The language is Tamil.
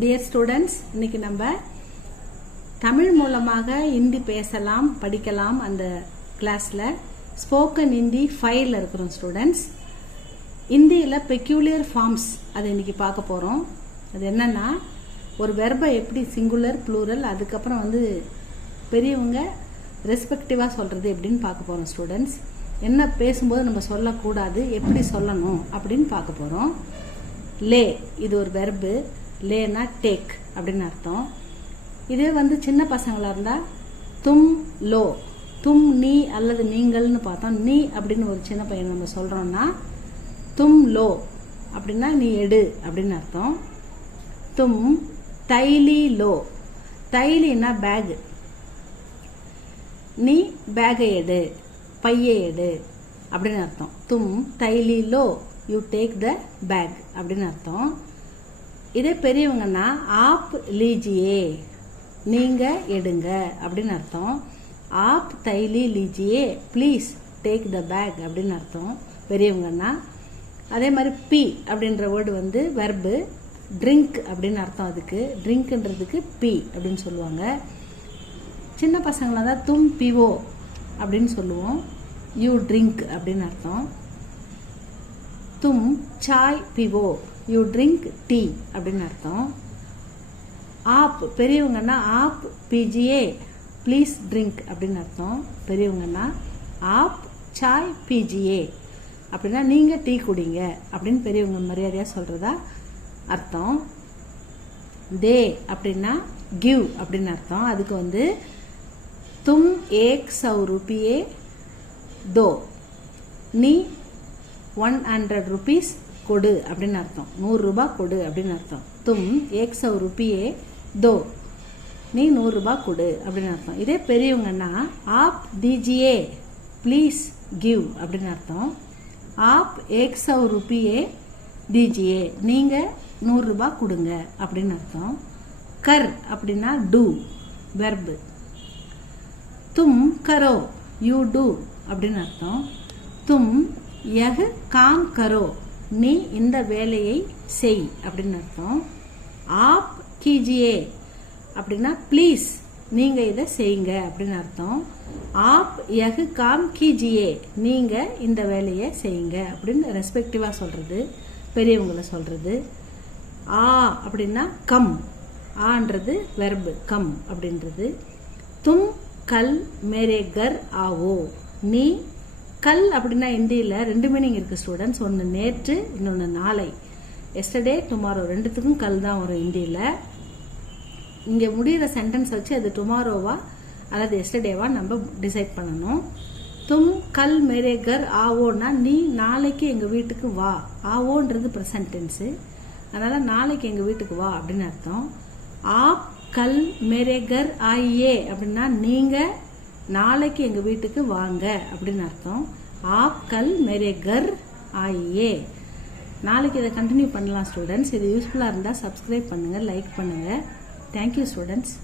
டியர் ஸ்டூடெண்ட்ஸ், இன்னைக்கு நம்ம தமிழ் மூலமாக ஹிந்தி பேசலாம் படிக்கலாம் அந்த கிளாஸ்ல ஸ்போக்கன் ஹிந்தி 5ல இருக்கிறோம் ஸ்டூடெண்ட்ஸ். ஹிந்தியில் பெக்யூலியர் ஃபார்ம்ஸ் அதை இன்னைக்கு பார்க்க போகிறோம். அது என்னன்னா, ஒரு வெர்பை எப்படி சிங்குலர் ப்ளூரல் அதுக்கப்புறம் பெரியவங்க ரெஸ்பெக்டிவாக சொல்கிறது எப்படின்னு பார்க்க போகிறோம் ஸ்டூடெண்ட்ஸ். என்ன பேசும்போது நம்ம சொல்லக்கூடாது, எப்படி சொல்லணும் அப்படின்னு பார்க்க போகிறோம். லே, இது ஒரு வெர்பு. லேனா டேக் அப்படின்னு அர்த்தம். இதே சின்ன பசங்களாக இருந்தால் தும் லோ, தும் நீ அல்லது நீங்கள்னு பார்த்தோம். நீ அப்படின்னு ஒரு சின்ன பையன் நம்ம சொல்கிறோம்னா தும் லோ அப்படின்னா நீ எடு அப்படின்னு அர்த்தம். தும் தைலி லோ, தைலின்னா பேக், நீ பேகை எடு, பையை எடு அப்படின்னு அர்த்தம். தும் தைலி லோ, யூ டேக் த பேக் அப்படின்னு அர்த்தம். இதே பெரியவங்கன்னா ஆப் லீஜியே, நீங்க எடுங்க அப்படின்னு அர்த்தம். ஆப் தைலி லீஜியே, ப்ளீஸ் டேக் த பேக் அப்படின்னு அர்த்தம் பெரியவங்கன்னா. அதே மாதிரி பி அப்படின்ற வேர்டு வெர்பு. ட்ரிங்க் அப்படின்னு அர்த்தம். அதுக்கு ட்ரிங்க்ன்றதுக்கு பி அப்படின்னு சொல்லுவாங்க. சின்ன பசங்களா தான் தும் பிவோ அப்படின்னு சொல்லுவோம். யூ ட்ரிங்க் அப்படின்னு அர்த்தம். தும் சாய் பிவோ, யூ ட்ரிங்க் டீ அப்படின்னு அர்த்தம். ஆப் பெரியவங்கன்னா ஆப் பிஜிஏ, ப்ளீஸ் ட்ரிங்க் அப்படின்னு அர்த்தம் பெரியவங்கன்னா. ஆப் சாய் பிஜிஏ அப்படின்னா நீங்கள் டீ குடிங்க அப்படின்னு பெரியவங்க மரியாதையாக சொல்கிறதா அர்த்தம். தே அப்படின்னா கிவ் அப்படின்னு அர்த்தம். அதுக்கு தும் 100 ரூபியே தோ, நீ 100 rupees கொடு அப்படின்னு அர்த்தம். 100 ரூபாய் கொடு அப்படின்னு அர்த்தம். தும் 100 ரூபியே தோ, நீ 100 ரூபாய் கொடு அப்படின்னு அர்த்தம். இதே பெரியவங்கன்னா ஆப் தீஜியே, ப்ளீஸ் கிவ் அப்படின்னு அர்த்தம். ஆப் 100 ரூபியே தீஜியே, நீங்க 100 ரூபாய் கொடுங்க அப்படின்னு அர்த்தம். கர் அப்படின்னா டூ, வெர்பு. தும் கரோ, யூ டூ அப்படின்னு அர்த்தம். தும் யஹ் காம் கரோ, நீ இந்த வேலையை செய் அப்படின்னு அர்த்தம். ஆப் கீஜியே அப்படின்னா ப்ளீஸ் நீங்க இதை செய்யுங்க அப்படின்னு அர்த்தம். ஆப் யஹ் காம் கீஜியே, நீங்க இந்த வேலையை செய்யுங்க அப்படின்னு ரெஸ்பெக்டிவா சொல்றது, பெரியவங்களை சொல்றது. ஆ அப்படின்னா கம், ஆன்றது வெர்பு, கம் அப்படின்றது. தும் கல் மேரே கர் ஆவோ, நீ கல் அப்படின்னா ஹிந்தியில் 2 மீனிங் இருக்கு ஸ்டூடெண்ட்ஸ். ஒன்று நேற்று, இன்னொன்று நாளை. எஸ்டர்டே, டுமாரோ, ரெண்டுத்துக்கும் கல் தான் வரும் ஹிந்தியில். இங்கே முடிகிற சென்டென்ஸ் வச்சு அது டுமாரோவா அல்லது எஸ்டர்டேவா நம்ம டிசைட் பண்ணணும். தும் கல் மேரே கர் ஆவோன்னா நீ நாளைக்கு எங்கள் வீட்டுக்கு வா. ஆவோன்றது ப்ரெசன்ட் டென்ஸு, அதனால் நாளைக்கு எங்கள் வீட்டுக்கு வா அப்படின்னு அர்த்தம். ஆப் கல் மேரே கர் ஆயே அப்படின்னா நீங்கள் நாளைக்கு எங்கள் வீட்டுக்கு வாங்க அப்படின்னு அர்த்தம். ஆப் கல் மேரே கர் ஆயே. நாளைக்கு இதை கண்டினியூ பண்ணலாம் ஸ்டூடெண்ட்ஸ். இது யூஸ்ஃபுல்லாக இருந்தால் சப்ஸ்கிரைப் பண்ணுங்கள், லைக் பண்ணுங்கள். Thank you students.